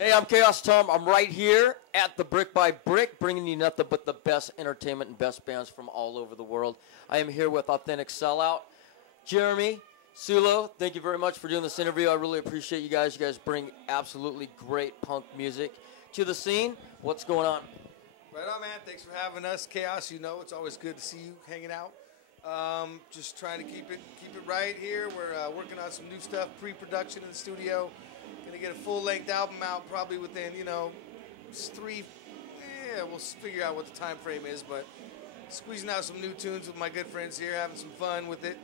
Hey, I'm Kaos Tom. I'm right here at the Brick by Brick, bringing you nothing but the best entertainment and best bands from all over the world. I am here with Authentic Sellout. Jeremy, Sulo, thank you very much for doing this interview. I really appreciate you guys. You guys bring absolutely great punk music to the scene. What's going on? Right on, man. Thanks for having us, Kaos. You know, it's always good to see you hanging out. Just trying to keep it right here. We're working on some new stuff, pre-production in the studio. Gonna get a full-length album out probably within, we'll figure out what the time frame is, but squeezing out some new tunes with my good friends here, having some fun with it,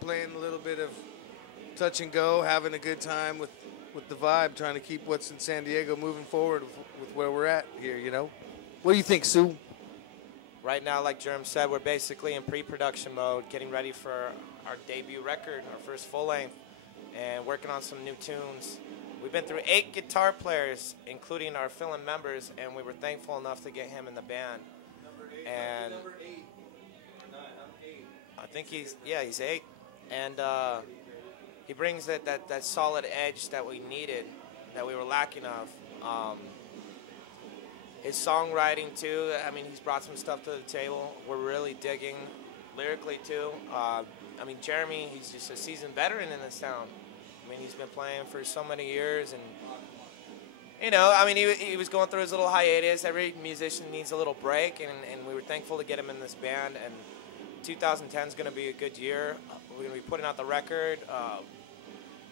playing a little bit of touch and go, having a good time with the vibe, trying to keep what's in San Diego moving forward with where we're at here, What do you think, Sue? Right now, like Jerem said, we're basically in pre-production mode, getting ready for our debut record, our first full-length, and working on some new tunes. We've been through 8 guitar players, including our fill-in members, and we were thankful enough to get him in the band. Number 8. I think he's 8. And he brings that solid edge that we needed, that we were lacking of. His songwriting, too, I mean, he's brought some stuff to the table. We're really digging lyrically, too. Jeremy, he's just a seasoned veteran in this town. I mean, he's been playing for so many years, and, he was going through his little hiatus. Every musician needs a little break, and we were thankful to get him in this band, and 2010 is going to be a good year. We're going to be putting out the record.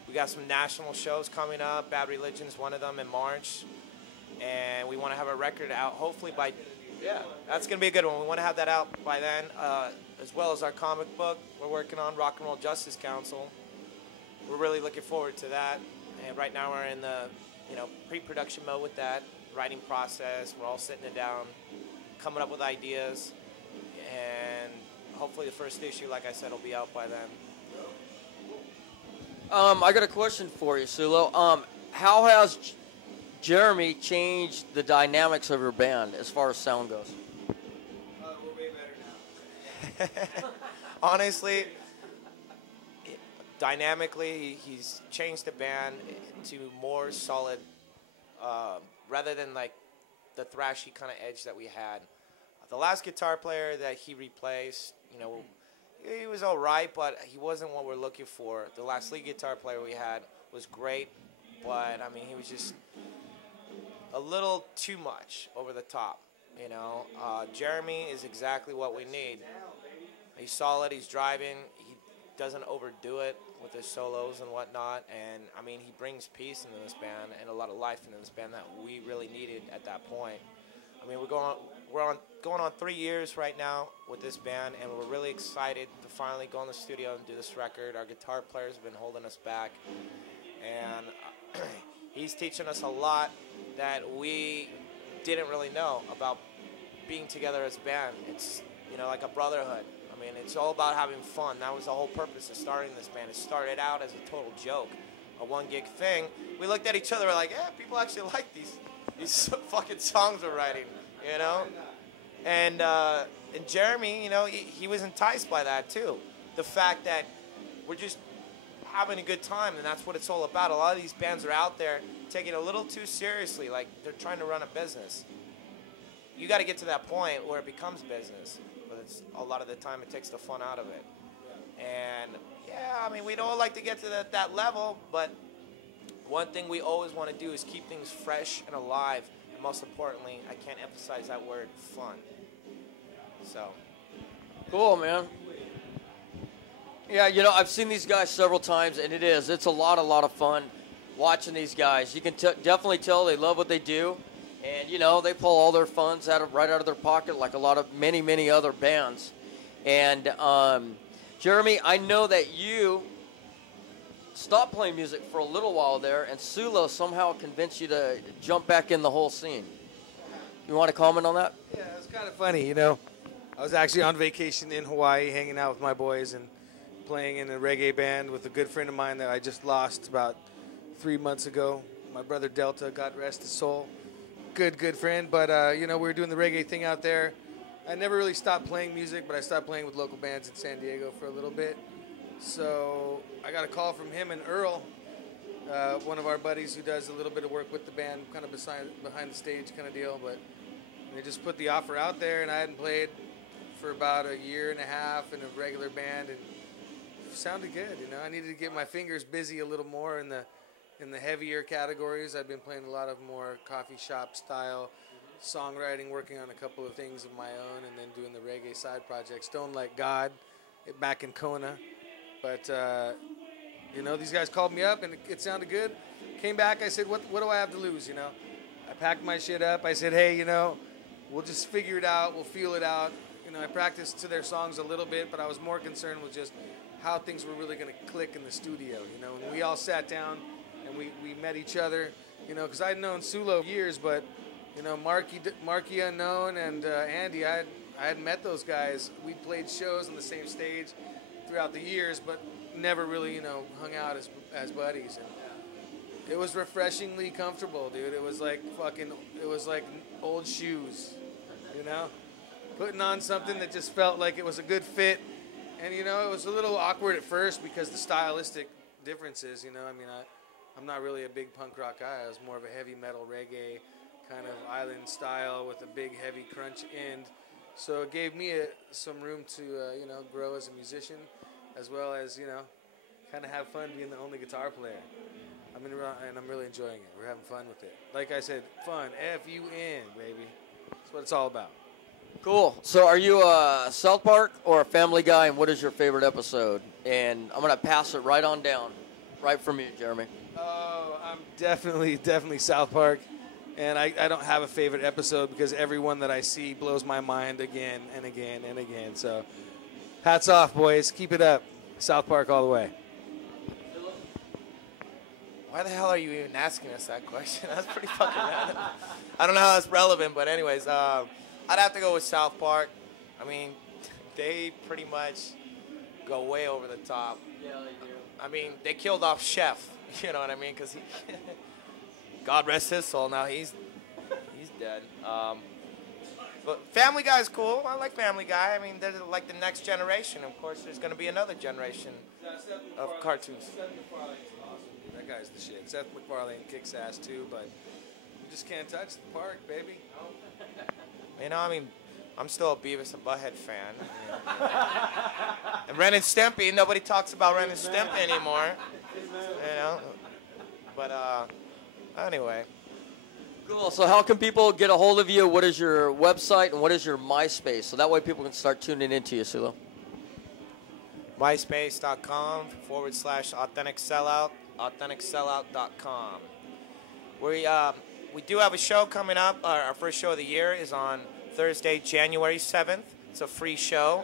We got some national shows coming up. Bad Religion's one of them in March, and we want to have a record out hopefully by, that's going to be a good one. We want to have that out by then, as well as our comic book we're working on, Rock and Roll Justice Council. We're really looking forward to that, and right now we're in the, pre-production mode with that, writing process. We're all sitting it down, coming up with ideas, and hopefully the first issue, like I said, will be out by then. I got a question for you, Sulo. How has Jeremy changed the dynamics of your band as far as sound goes? We're way better now. Honestly, dynamically, he's changed the band to more solid, rather than like the thrashy kind of edge that we had. The last guitar player that he replaced, he was all right, but he wasn't what we're looking for. The last lead guitar player we had was great, but he was just a little too much over the top. Jeremy is exactly what we need. He's solid. He's driving. He doesn't overdo it with his solos and whatnot, and he brings peace into this band and a lot of life into this band that we really needed at that point. We're going on 3 years right now with this band, and we're really excited to finally go in the studio and do this record. Our guitar players have been holding us back, and he's teaching us a lot that we didn't really know about being together as a band. It's like a brotherhood. It's all about having fun. That was the whole purpose of starting this band. It started out as a total joke, a one-gig thing. We looked at each other, we're like, yeah, people actually like these fucking songs we're writing, And Jeremy, he was enticed by that too. The fact that we're just having a good time, and that's what it's all about. A lot of these bands are out there taking it a little too seriously, like they're trying to run a business. You got to get to that point where it becomes business. But it's a lot of the time it takes the fun out of it. And we'd all like to get to that level, but one thing we always want to do is keep things fresh and alive. And most importantly, I can't emphasize that word, fun. So. Cool, man. Yeah, I've seen these guys several times, and it's a lot of fun watching these guys. You can definitely tell they love what they do. And, they pull all their funds right out of their pocket like many other bands. And, Jeremy, I know that you stopped playing music for a little while there, and Sulo somehow convinced you to jump back in the whole scene. You want to comment on that? Yeah, it was kind of funny, I was actually on vacation in Hawaii hanging out with my boys and playing in a reggae band with a good friend of mine that I just lost about 3 months ago. My brother Delta, God rest his soul. Good friend, but we were doing the reggae thing out there. I never really stopped playing music, but I stopped playing with local bands in San Diego for a little bit. So I got a call from him and Earl one of our buddies who does a little bit of work with the band, kind of behind the stage kind of deal. But they just put the offer out there, and I hadn't played for about a year and a half in a regular band, and it sounded good. You know, I needed to get my fingers busy a little more in the heavier categories. I've been playing a lot of more coffee shop style songwriting, working on a couple of things of my own, and then doing the reggae side project, Stone Like God, back in Kona. But you know, these guys called me up, and it sounded good. Came back, I said, what do I have to lose, you know? I packed my shit up. I said, hey, you know, we'll just figure it out. We'll feel it out. You know, I practiced to their songs a little bit, but I was more concerned with just how things were really going to click in the studio, you know. And we all sat down, and we met each other, you know, because I'd known Sulo years, but, you know, Marky Unknown and Andy, I had met those guys. We played shows on the same stage throughout the years, but never really, you know, hung out as buddies. And it was refreshingly comfortable, dude. It was like old shoes, you know? Putting on something that just felt like it was a good fit. And, you know, it was a little awkward at first because the stylistic differences, you know? I mean, I'm not really a big punk rock guy. I was more of a heavy metal reggae kind of island style with a big heavy crunch end. So it gave me some room to, you know, grow as a musician, as well as, you know, kind of have fun being the only guitar player. And I'm really enjoying it. We're having fun with it. Like I said, fun, F-U-N, baby. That's what it's all about. Cool. So are you a South Park or a Family Guy, and what is your favorite episode? And I'm going to pass it right on down, right from you, Jeremy. Oh, I'm definitely South Park. And I don't have a favorite episode because every one that I see blows my mind again and again and again. So hats off, boys. Keep it up. South Park all the way. Why the hell are you even asking us that question? That's pretty fucking random. I don't know how that's relevant, but anyways, I'd have to go with South Park. I mean, they pretty much go way over the top. Yeah, they do. I mean, they killed off Chef. You know what I mean? Because he, God rest his soul. Now he's dead. But Family Guy is cool. I like Family Guy. I mean, they're like the next generation. Of course, there's going to be another generation of cartoons. That guy's the shit. Seth MacFarlane kicks ass too, but you just can't touch the park, baby. You know, I mean, I'm still a Beavis and Butthead fan. And Ren and Stimpy, nobody talks about Ren and Stimpy anymore. You know, but anyway. Cool. So how can people get a hold of you? What is your website and what is your MySpace? So that way people can start tuning into you, Sulo. MySpace.com/Authentic Sellout, AuthenticSellout.com. We do have a show coming up. Our first show of the year is on Thursday, January 7th. It's a free show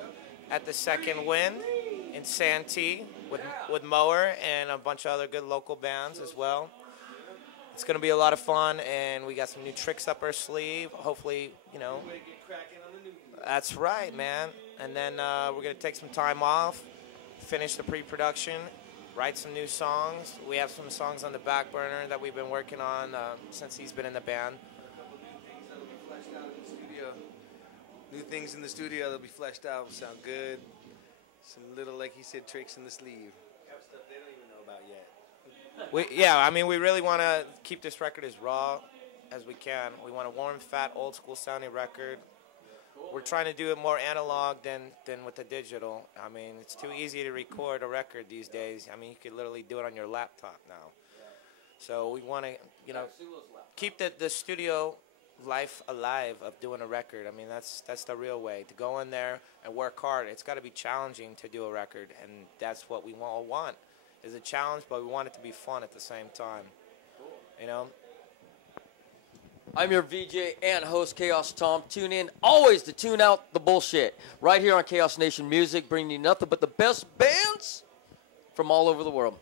at the Second Wind in Santee with Mower and a bunch of other good local bands as well. It's going to be a lot of fun, and we got some new tricks up our sleeve. Hopefully, you know. That's right, man. And then we're going to take some time off, finish the pre-production, write some new songs. We have some songs on the back burner that we've been working on since he's been in the band. New things in the studio that'll be fleshed out, will sound good. Some little, like he said, tricks in the sleeve. Stuff they don't even know about yet. I mean, we really want to keep this record as raw as we can. We want a warm, fat, old school sounding record. We're trying to do it more analog than with the digital. I mean, it's too easy to record a record these days. I mean, you could literally do it on your laptop now. So we want to, you know, keep the studio life alive of doing a record. I mean, that's the real way to go in there and work hard. It's got to be challenging to do a record, and that's what we all want. Is a challenge, but we want it to be fun at the same time. You know? I'm your VJ and host, Kaos Tom. Tune in always to tune out the bullshit. Right here on Kaos Nation Music, bringing you nothing but the best bands from all over the world.